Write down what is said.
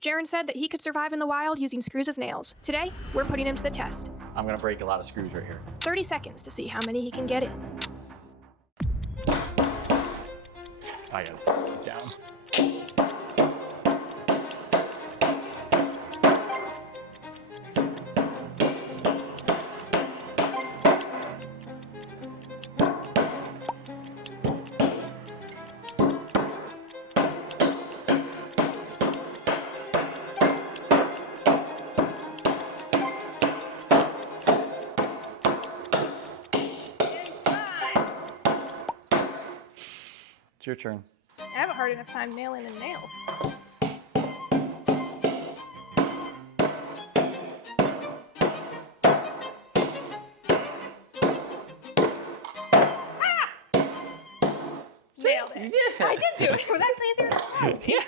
Jaren said that he could survive in the wild using screws as nails. Today, we're putting him to the test. I'm gonna break a lot of screws right here. 30 seconds to see how many he can get in. I gotta set these down. It's your turn. I have a hard enough time nailing in nails. Nailed it. You did. I did do it. Was that easier than that? Yeah.